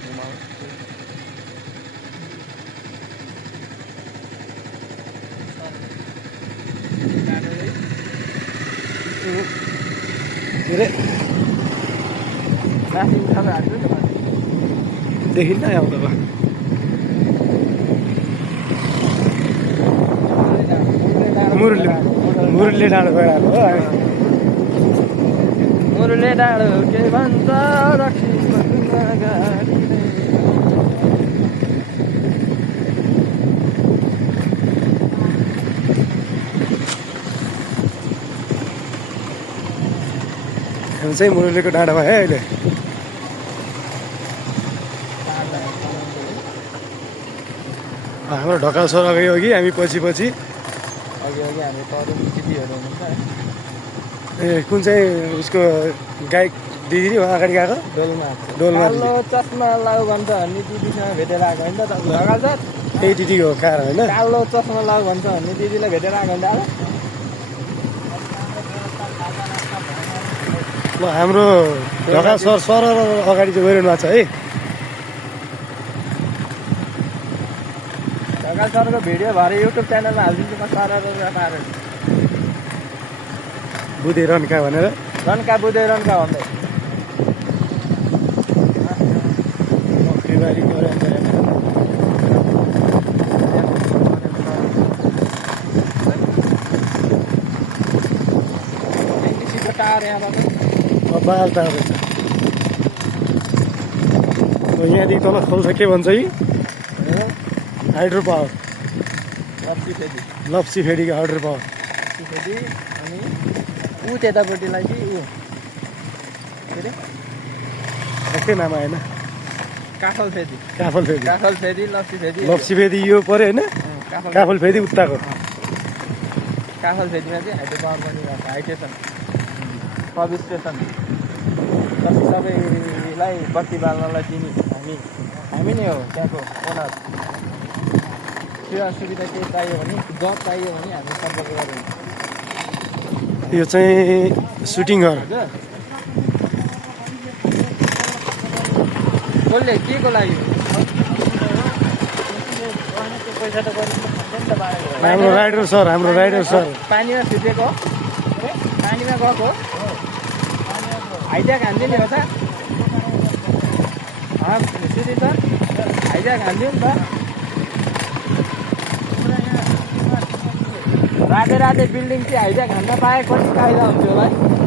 घुमाऊ के अरे माथि उठाएर हाल्छु नि त देखिन्न आउँदा भयो मुरली डाँडो गइरहेको हो हामी मुरली डाँडो के भन्छ रक्सी हामी चाहिँ मुरलीको डाँडामा है अहिले हाम्रो ढकाल सर अघि अघि हामी पछि पछि अघि अघि हामी पढ्यौँ दिदीहरू हुनुहुन्छ ए कुन चाहिँ उसको गायक दिदी हो अगाडि गएको डोलमा डोलमा कालो चस्मा लाउ भन्छ भन्ने दिदीसँग भेटेर आएको होइन त ढकाल सर त्यही दिदीको हो कार होइन कालो चस्मा लाउ भन्छ भन्ने दिदीलाई भेटेर आएको होइन त ल हाम्रो ढकाल सर सर अगाडि चाहिँ गइरहनु भएको छ है ढकाल सरको भिडियो भरे युट्युब च्यानलमा हालिदिन्छु म सरहरू पारेर बुधे रन्का भनेर रन्का बुधे रन्का भन्दै फेब्रुअरी टार यहाँबाट बाल तार्दैछ यहाँदेखि तल खोल्छ के भन्छ यी हाइड्रो पावर लप्सी फेदी लप्सी फेडीको हाइड्रो पावर लप्सी फेदी अनि ऊ त्यतापट्टिलाई चाहिँ ऊ के अरे एकै नाम आएन काफल फेदी काफल फेदी काफल फेदी लप्सी फेदी लप्सी फेदी यो पऱ्यो होइन काफल फेदी उताको काफल फेदीमा चाहिँ हाइड्रो पावर पनि रहेछ हाई स्टेसन सब स्टेसन सबैलाई बत्ती बाल्नलाई दिने हामी नै हो त्यहाँको ओनर सेवा सुविधा केही चाहियो भने जब चाहियो भने हामी सम्पर्क गरौँ यो चाहिँ सुटिङ घर कसले के को लागि पैसा त गर्नु हाम्रो राइडर सर पानीमा फिटेको पानीमा गएको हाइज्याक हान्दियो नि हो त सुधि सर हाइज्याक हान्दियो नि त राते बिल्डिङ चाहिँ हाइज्याक हान्न पाए कति कायदा हुन्थ्यो होला है